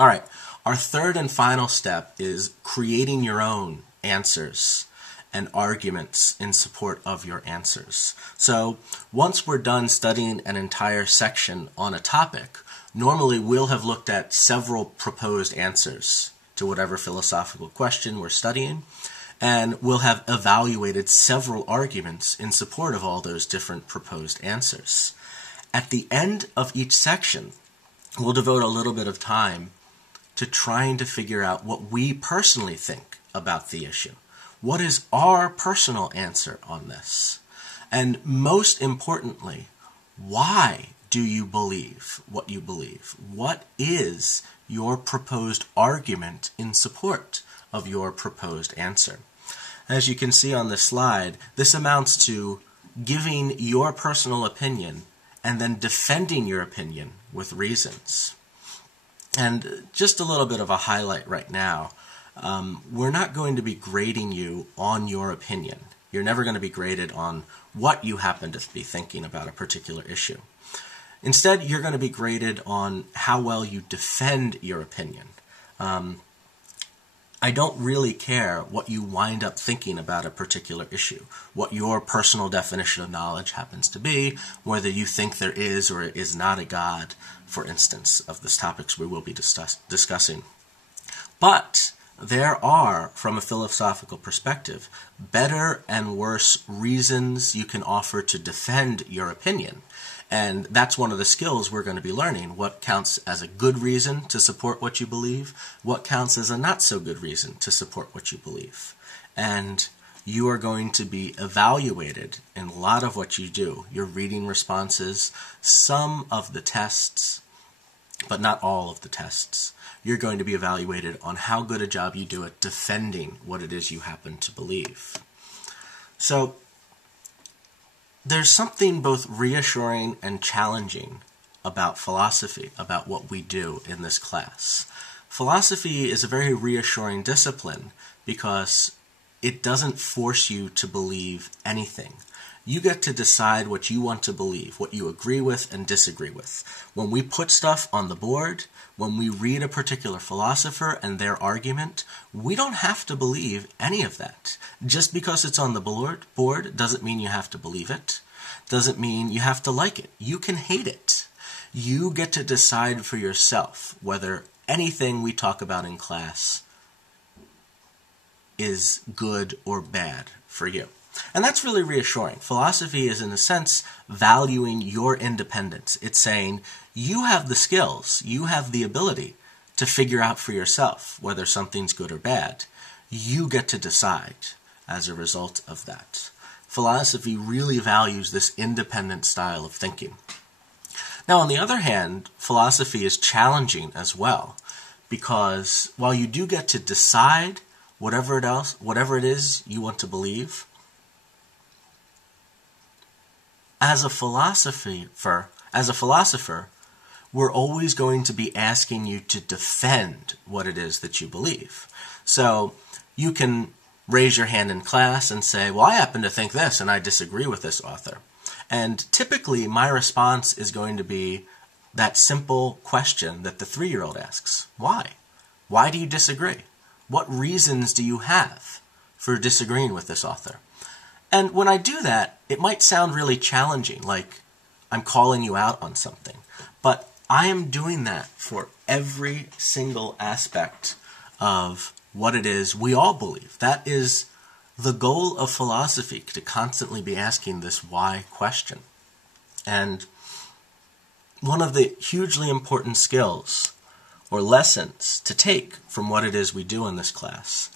All right, our third and final step is creating your own answers and arguments in support of your answers. So once we're done studying an entire section on a topic, normally we'll have looked at several proposed answers to whatever philosophical question we're studying, and we'll have evaluated several arguments in support of all those different proposed answers. At the end of each section, we'll devote a little bit of time to trying to figure out what we personally think about the issue. What is our personal answer on this? And most importantly, why do you believe what you believe? What is your proposed argument in support of your proposed answer? As you can see on this slide, this amounts to giving your personal opinion and then defending your opinion with reasons. And just a little bit of a highlight right now, we're not going to be grading you on your opinion. You're never going to be graded on what you happen to be thinking about a particular issue. Instead, you're going to be graded on how well you defend your opinion. I don't really care what you wind up thinking about a particular issue, what your personal definition of knowledge happens to be, whether you think there is or is not a God, for instance, of the topics we will be discussing. But there are, from a philosophical perspective, better and worse reasons you can offer to defend your opinion. And that's one of the skills we're going to be learning. What counts as a good reason to support what you believe? What counts as a not so good reason to support what you believe? And you are going to be evaluated in a lot of what you do. Your reading responses, some of the tests, but not all of the tests. You're going to be evaluated on how good a job you do at defending what it is you happen to believe. So, there's something both reassuring and challenging about philosophy, about what we do in this class. Philosophy is a very reassuring discipline because it doesn't force you to believe anything. You get to decide what you want to believe, what you agree with and disagree with. When we put stuff on the board, when we read a particular philosopher and their argument, we don't have to believe any of that. Just because it's on the board doesn't mean you have to believe it. Doesn't mean you have to like it. You can hate it. You get to decide for yourself whether anything we talk about in class is good or bad for you. And that's really reassuring. Philosophy is, in a sense, valuing your independence. It's saying, you have the skills, you have the ability to figure out for yourself whether something's good or bad. You get to decide as a result of that. Philosophy really values this independent style of thinking. Now, on the other hand, philosophy is challenging as well, because while you do get to decide whatever it is you want to believe, as a philosopher, we're always going to be asking you to defend what it is that you believe. So you can raise your hand in class and say, well, I happen to think this and I disagree with this author. And typically my response is going to be that simple question that the 3-year-old asks. Why? Why do you disagree? What reasons do you have for disagreeing with this author? And when I do that, it might sound really challenging, like I'm calling you out on something. But I am doing that for every single aspect of what it is we all believe. That is the goal of philosophy, to constantly be asking this why question. And one of the hugely important skills or lessons to take from what it is we do in this class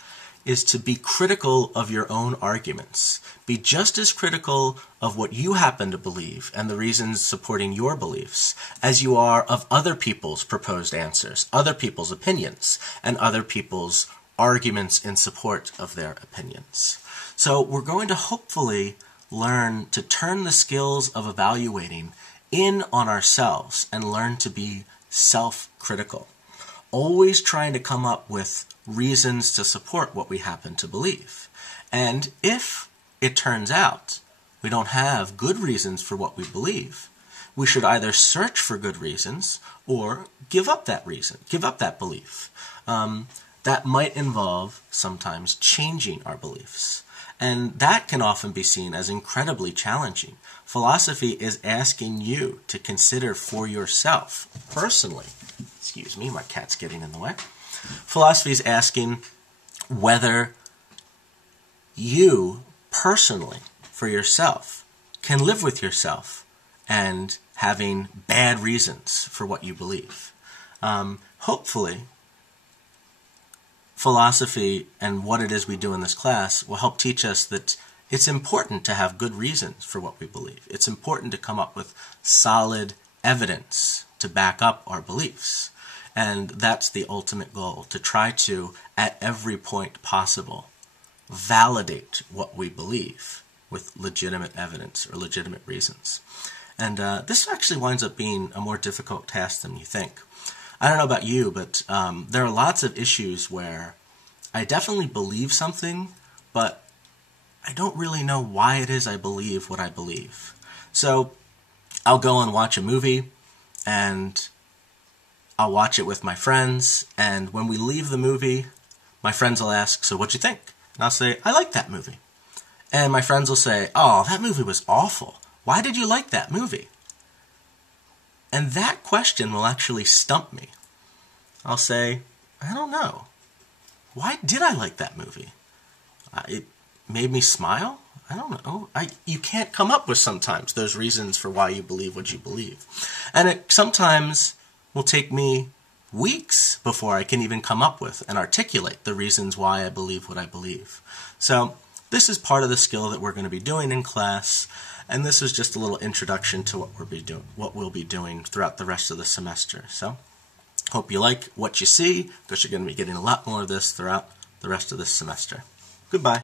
is to be critical of your own arguments. Be just as critical of what you happen to believe and the reasons supporting your beliefs as you are of other people's proposed answers, other people's opinions, and other people's arguments in support of their opinions. So we're going to hopefully learn to turn the skills of evaluating in on ourselves and learn to be self-critical. Always trying to come up with reasons to support what we happen to believe. And if it turns out we don't have good reasons for what we believe, we should either search for good reasons or give up that reason, give up that belief. That might involve sometimes changing our beliefs. And that can often be seen as incredibly challenging. Philosophy is asking you to consider for yourself, personally, excuse me, my cat's getting in the way. Philosophy is asking whether you personally, for yourself, can live with yourself and having bad reasons for what you believe. Hopefully, philosophy and what it is we do in this class will help teach us that it's important to have good reasons for what we believe. It's important to come up with solid evidence to back up our beliefs. And that's the ultimate goal, to try to, at every point possible, validate what we believe with legitimate evidence or legitimate reasons. And this actually winds up being a more difficult task than you think. I don't know about you, but there are lots of issues where I definitely believe something, but I don't really know why it is I believe what I believe. So I'll go and watch a movie, and I'll watch it with my friends, and when we leave the movie, my friends will ask, "So what'd you think?" And I'll say, "I like that movie." And my friends will say, "Oh, that movie was awful. Why did you like that movie?" And that question will actually stump me. I'll say, "I don't know. Why did I like that movie? It made me smile? I don't know." You can't come up with sometimes those reasons for why you believe what you believe. And it sometimes will take me weeks before I can even come up with and articulate the reasons why I believe what I believe. So this is part of the skill that we're going to be doing in class, and this is just a little introduction to what we'll be doing throughout the rest of the semester. So hope you like what you see, because you're going to be getting a lot more of this throughout the rest of this semester. Goodbye.